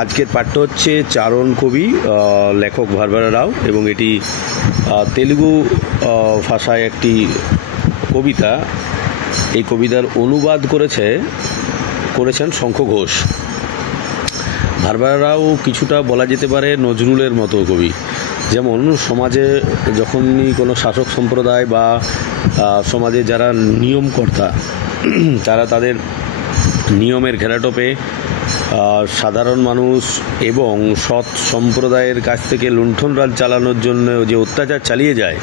আজকের পাঠ্য হচ্ছে চারণ কবি লেখক ভারবারা রাও এবং এটি তেলুগু ভাষায় একটি কবিতা। এই কবিতার অনুবাদ করেছে, করেছেন শঙ্খ ঘোষ। ভারবারা রাও কিছুটা বলা যেতে পারে নজরুলের মতো কবি। যেমন, সমাজে যখনই কোনো শাসক সম্প্রদায় বা সমাজে যারা নিয়মকর্তা, তারা তাদের নিয়মের ঘেরাটোপে সাধারণ মানুষ এবং সৎ সম্প্রদায়ের কাছ থেকে লুণ্ঠনরাজ চালানোর জন্য যে অত্যাচার চালিয়ে যায়,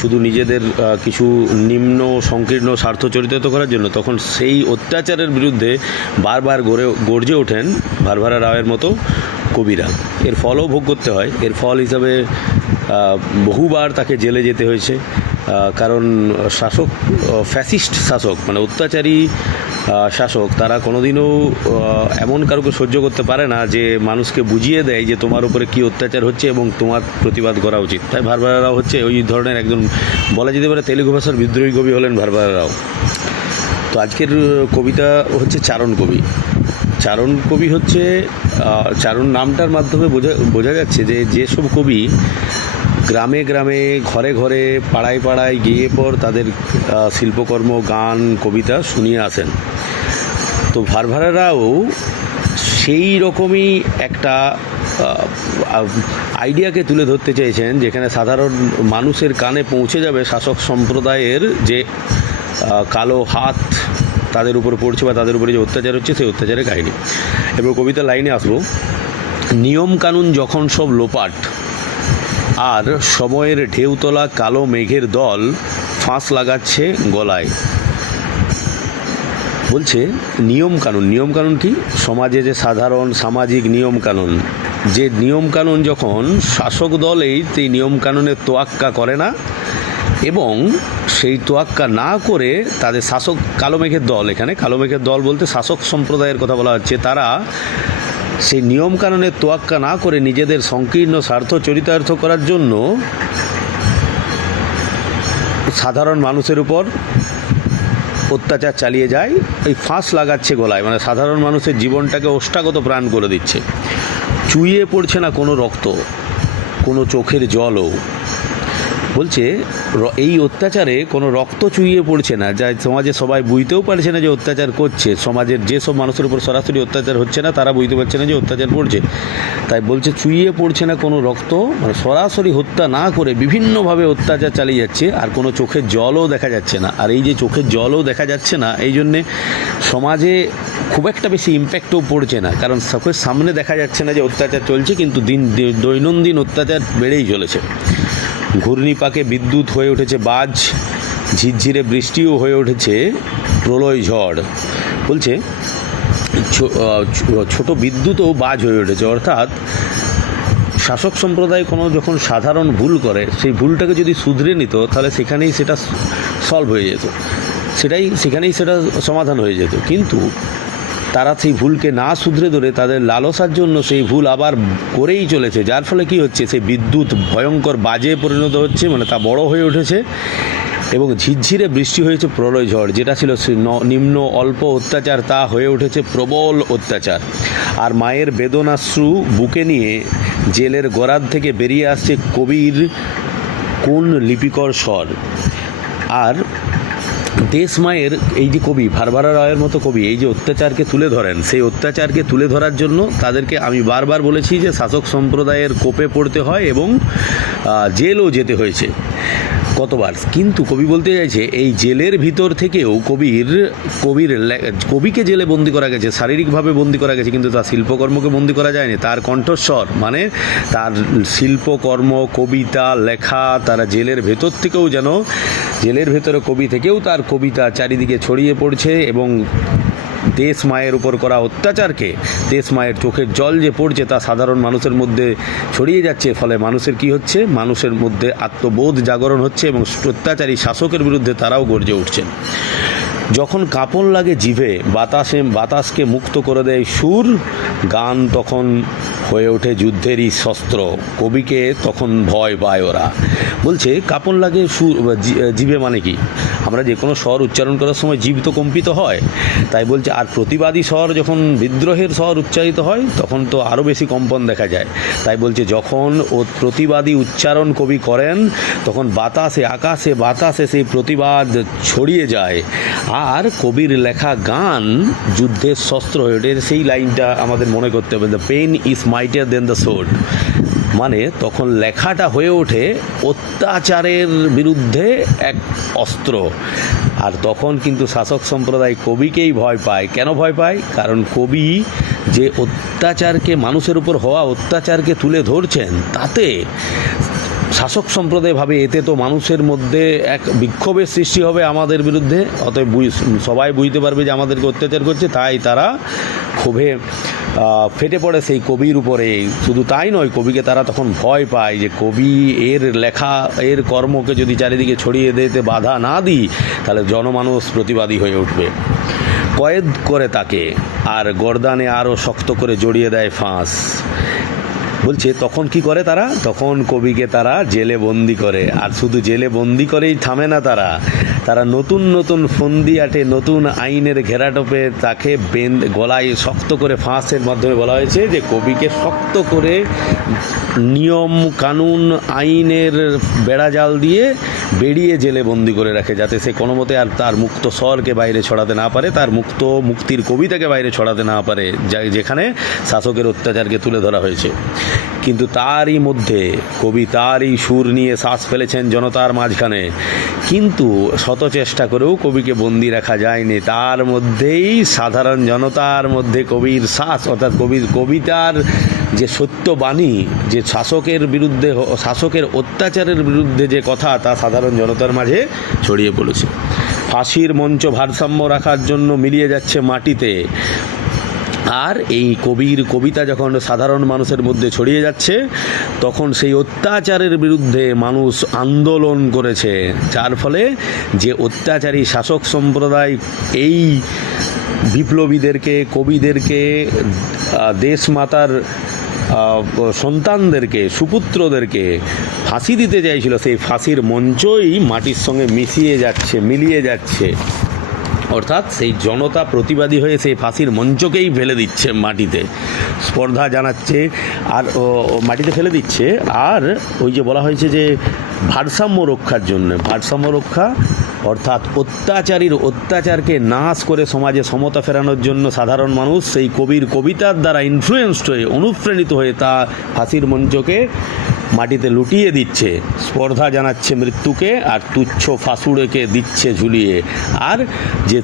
শুধু নিজেদের কিছু নিম্ন সংকীর্ণ স্বার্থ চরিতার্থ করার জন্য, তখন সেই অত্যাচারের বিরুদ্ধে বারবার গড়ে, গর্জে ওঠেন ভারভারা রাওয়ের মতো কবিরা। এর ফলও ভোগ করতে হয়। এর ফল হিসাবে বহুবার তাকে জেলে যেতে হয়েছে। কারণ শাসক ফ্যাসিস্ট শাসক মানে অত্যাচারী শাসক, তারা কোনোদিনও এমন কারোকে সহ্য করতে পারে না যে মানুষকে বুঝিয়ে দেয় যে তোমার উপরে কী অত্যাচার হচ্ছে এবং তোমার প্রতিবাদ করা উচিত। তাই ভারবারা রাও হচ্ছে ওই ধরনের একজন বলা যেতে পারে তেলুগু ভাষার বিদ্রোহী কবি হলেন ভারবারা রাও। তো আজকের কবিতা হচ্ছে চারণ কবি। চারণ কবি হচ্ছে চারণ নামটার মাধ্যমে বোঝা বোঝা যাচ্ছে যে, যেসব কবি গ্রামে গ্রামে, ঘরে ঘরে, পাড়ায় পাড়ায় গিয়ে পর তাদের শিল্পকর্ম, গান, কবিতা শুনিয়ে আসেন। তো ভারভারারাও সেই রকমই একটা আইডিয়াকে তুলে ধরতে চেয়েছেন, যেখানে সাধারণ মানুষের কানে পৌঁছে যাবে শাসক সম্প্রদায়ের যে কালো হাত তাদের উপর পড়ছে বা তাদের উপরে যে অত্যাচার হচ্ছে, সেই অত্যাচারের কাহিনী। এবার কবিতা লাইনে আসব। নিয়ম কানুন যখন সব লোপাট আর সময়ের ঢেউতলা কালো মেঘের দল ফাঁস লাগাচ্ছে গলায়। বলছে নিয়ম কানুন নিয়ম কানুন কি? সমাজে যে সাধারণ সামাজিক নিয়ম কানুন যে নিয়ম কানুন যখন শাসক দলেই সেই নিয়ম কানুনের তোয়াক্কা করে না এবং সেই তোয়াক্কা না করে তাদের শাসক কালো মেঘের দল, এখানে কালো মেঘের দল বলতে শাসক সম্প্রদায়ের কথা বলা হচ্ছে, তারা সেই নিয়ম কানুনের তোয়াক্কা না করে নিজেদের সংকীর্ণ স্বার্থ চরিতার্থ করার জন্য সাধারণ মানুষের উপর অত্যাচার চালিয়ে যায়, এই ফাঁস লাগাচ্ছে গলায় মানে সাধারণ মানুষের জীবনটাকে ওষ্ঠাগত প্রাণ করে দিচ্ছে। চুইয়ে পড়ছে না কোনো রক্ত, কোনো চোখের জলও। বলছে এই অত্যাচারে কোনো রক্ত চুইয়ে পড়ছে না। যা সমাজে সবাই বুঝতেও পারছে না যে অত্যাচার করছে। সমাজের যেসব মানুষের উপর সরাসরি অত্যাচার হচ্ছে না, তারা বুঝতে পারছে না যে অত্যাচার পড়ছে তাই বলছে, চুইয়ে পড়ছে না কোনো রক্ত মানে সরাসরি হত্যা না করে বিভিন্নভাবে অত্যাচার চালিয়ে যাচ্ছে, আর কোনো চোখের জলও দেখা যাচ্ছে না। আর এই যে চোখের জলও দেখা যাচ্ছে না, এই জন্যে সমাজে খুব একটা বেশি ইম্প্যাক্টও পড়ছে না। কারণ চোখের সামনে দেখা যাচ্ছে না যে অত্যাচার চলছে, কিন্তু দিন, দৈনন্দিন অত্যাচার বেড়েই চলেছে। ঘূর্ণিপাকে বিদ্যুৎ হয়ে উঠেছে বাজ, ঝিরঝিরে বৃষ্টিও হয়ে উঠেছে প্রলয় ঝড়। বলছে ছোট বিদ্যুৎও বাজ হয়ে উঠেছে। অর্থাৎ শাসক সম্প্রদায় কোনো যখন সাধারণ ভুল করে, সেই ভুলটাকে যদি শুধরে নিত, তাহলে সেখানেই সেটা সলভ হয়ে যেত। সেটাই, সেখানেই সেটা সমাধান হয়ে যেত। কিন্তু তারা সেই ভুলকে না শুধরে ধরে তাদের লালসার জন্য সেই ভুল আবার করেই চলেছে। যার ফলে কি হচ্ছে, সেই বিদ্যুৎ ভয়ঙ্কর বাজে পরিণত হচ্ছে মানে তা বড় হয়ে উঠেছে এবং ঝিরঝিরে বৃষ্টি হয়েছে প্রলয় ঝড়, যেটা ছিল নিম্ন অল্প অত্যাচার, তা হয়ে উঠেছে প্রবল অত্যাচার। আর মায়ের বেদনাশ্রু বুকে নিয়ে জেলের গরাদ থেকে বেরিয়ে আসছে কবির কোন লিপিকর স্বর। আর দেশ মায়ের এই যে কবি ভারভারা রায়ের মতো কবি, এই যে অত্যাচারকে তুলে ধরেন, সেই অত্যাচারকে তুলে ধরার জন্য তাদেরকে আমি বারবার বলেছি যে শাসক সম্প্রদায়ের কোপে পড়তে হয় এবং জেলও যেতে হয়েছে। কতবার? কিন্তু কবি বলতে চাইছে, এই জেলের ভিতর থেকেও কবির কবির কবিকে জেলে বন্দি করা গেছে, শারীরিকভাবে বন্দি করা গেছে, কিন্তু তার শিল্পকর্মকে বন্দি করা যায়নি। তার কণ্ঠস্বর মানে তার শিল্পকর্ম, কবিতা, লেখা, তারা জেলের ভেতর থেকেও যেন, জেলের ভেতরে কবি থেকেও তার কবিতা চারিদিকে ছড়িয়ে পড়ছে এবং দেশ মায়ের উপর করা অত্যাচারকে দেশ মায়ের চোখের জল যে পড়ছে তা সাধারণ মানুষের মধ্যে ছড়িয়ে যাচ্ছে, ফলে মানুষের কি হচ্ছে? মানুষের মধ্যে আত্মবোধ জাগরণ হচ্ছে এবং অত্যাচারী শাসকের বিরুদ্ধে তারাও গর্জে উঠছেন। যখন কাঁপন লাগে জিভে, বাতাসে, বাতাসকে মুক্ত করে দেয় সুর, গান তখন হয়ে ওঠে যুদ্ধেরই শস্ত্র, কবিকে তখন ভয় পায় ওরা। বলছে, কাঁপন লাগে সুর জিভে মানে কি? আমরা যে কোনো স্বর উচ্চারণ করার সময় জীব তো কম্পিত হয়। তাই বলছে, আর প্রতিবাদী স্বর যখন বিদ্রোহের স্বর উচ্চারিত হয়, তখন তো আরও বেশি কম্পন দেখা যায়। তাই বলছে, যখন ও প্রতিবাদী উচ্চারণ কবি করেন, তখন বাতাসে, আকাশে, বাতাসে সেই প্রতিবাদ ছড়িয়ে যায়। আর কবির লেখা গান যুদ্ধের শস্ত্র হয়ে ওঠে সেই লাইনটা আমাদের মনে করতে হবে the pen is mightier than the sword মানে তখন লেখাটা হয়ে ওঠে অত্যাচারের বিরুদ্ধে এক অস্ত্র। আর তখন কিন্তু শাসক সম্প্রদায় কবিকেই ভয় পায়। কেন ভয় পায়? কারণ কবি যে অত্যাচারকে মানুষের উপর হওয়া অত্যাচারকে তুলে ধরছেন, তাতে শাসক সম্প্রদায় ভাবে এতে তো মানুষের মধ্যে এক বিক্ষোভের সৃষ্টি হবে আমাদের বিরুদ্ধে। অতএব সবাই বুঝতে পারবে যে আমাদেরকে অত্যাচার করছে, তাই তারা ক্ষোভে ফেটে পড়ে সেই কবির উপরে। শুধু তাই নয়, কবিকে তারা তখন ভয় পায় যে কবি এর লেখা, এর কর্মকে যদি চারিদিকে ছড়িয়ে দিতে বাধা না দিই, তাহলে জনমানুষ প্রতিবাদী হয়ে উঠবে। কয়েদ করে তাকে, আর গরদানে আরও শক্ত করে জড়িয়ে দেয় ফাঁস। বলছে, তখন কি করে তারা? তখন কবিকে তারা জেলে বন্দি করে। আর শুধু জেলে বন্দি করেই থামে না তারা। তারা নতুন নতুন ফন্দি আটে, নতুন আইনের ঘেরাটোপে তাকে বেন গলায় শক্ত করে ফাঁসের মাধ্যমে বলা হয়েছে যে কবিকে শক্ত করে নিয়ম, কানুন, আইনের বেড়াজাল দিয়ে বেরিয়ে জেলে বন্দি করে রাখে যাতে সে কোনো মতে আর তার মুক্ত স্বরকে বাইরে ছড়াতে না পারে, তার মুক্ত মুক্তির কবিতাকে বাইরে ছড়াতে না পারে যেখানে শাসকের অত্যাচারকে তুলে ধরা হয়েছে। কিন্তু তারই মধ্যে কবি তারই সুর নিয়ে শ্বাস ফেলেছেন জনতার মাঝখানে। কিন্তু শত চেষ্টা করেও কবিকে বন্দি রাখা যায়নি। তার মধ্যেই সাধারণ জনতার মধ্যে কবির শ্বাস, অর্থাৎ কবির কবিতার যে সত্যবাণী, যে শাসকের বিরুদ্ধে শাসকের অত্যাচারের বিরুদ্ধে যে কথা, তা সাধারণ জনতার মাঝে ছড়িয়ে পড়েছে। ফাঁসির মঞ্চ ভারসাম্য রাখার জন্য মিলিয়ে যাচ্ছে মাটিতে। আর এই কবির কবিতা যখন সাধারণ মানুষের মধ্যে ছড়িয়ে যাচ্ছে, তখন সেই অত্যাচারের বিরুদ্ধে মানুষ আন্দোলন করেছে। যার ফলে যে অত্যাচারী শাসক সম্প্রদায় এই বিপ্লবীদেরকে, কবিদেরকে দেশমাতার সন্তানদেরকে, সুপুত্রদেরকে ফাঁসি দিতে চাইছিল, সেই ফাঁসির মঞ্চই মাটির সঙ্গে মিশিয়ে যাচ্ছে, মিলিয়ে যাচ্ছে। অর্থাৎ সেই জনতা প্রতিবাদী হয়ে সেই ফাঁসির মঞ্চকেই ফেলে দিচ্ছে মাটিতে। স্পর্ধা জানাচ্ছে আর মাটিতে ফেলে দিচ্ছে। আর ওই যে বলা হয়েছে যে ভারসাম্য রক্ষার জন্য, ভারসাম্য রক্ষা অর্থাৎ অত্যাচারীর অত্যাচারকে নাশ করে সমাজে সমতা ফেরানোর জন্য সাধারণ মানুষ সেই কবির কবিতার দ্বারা ইনফ্লুয়েসড হয়ে, অনুপ্রাণিত হয়ে তা ফাঁসির মঞ্চকে মাটিতে লুটিয়ে দিচ্ছে, স্পর্ধা জানাচ্ছে মৃত্যুকে আর তুচ্ছ ফাঁসুড়েকে দিচ্ছে ঝুলিয়ে। আর যে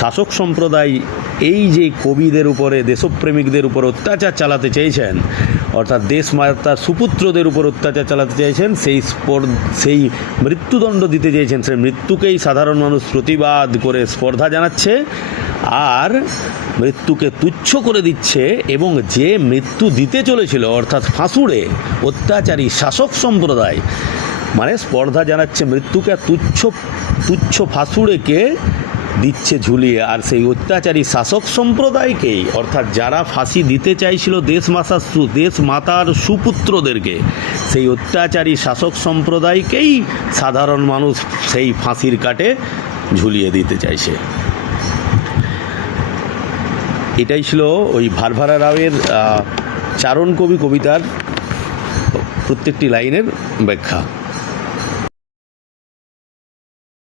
শাসক সম্প্রদায় এই যে কবিদের উপরে, দেশপ্রেমিকদের উপর অত্যাচার চালাতে চেয়েছেন, অর্থাৎ দেশ মাতার সুপুত্রদের উপর অত্যাচার চালাতে চাইছেন সেই সেই মৃত্যুদণ্ড দিতে চেয়েছেন, সেই মৃত্যুকেই সাধারণ মানুষ প্রতিবাদ করে স্পর্ধা জানাচ্ছে। আর মৃত্যুকে তুচ্ছ করে দিচ্ছে এবং যে মৃত্যু দিতে চলেছিল, অর্থাৎ ফাঁসুড়ে, অত্যাচারী শাসক সম্প্রদায় মানে স্পর্ধা জানাচ্ছে মৃত্যুকে তুচ্ছ তুচ্ছ ফাঁসুড়েকে দিচ্ছে ঝুলিয়ে। আর সেই অত্যাচারী শাসক সম্প্রদায়কেই অর্থাৎ যারা ফাঁসি দিতে চাইছিল দেশ মাতার সু- দেশ মাতার সুপুত্রদেরকে, সেই অত্যাচারী শাসক সম্প্রদায়কেই সাধারণ মানুষ সেই ফাঁসির কাটে ঝুলিয়ে দিতে চাইছে। এটাই ছিল ওই ভারভারা রাওয়ের চারণ কবি কবিতার প্রত্যেকটি লাইনের ব্যাখ্যা।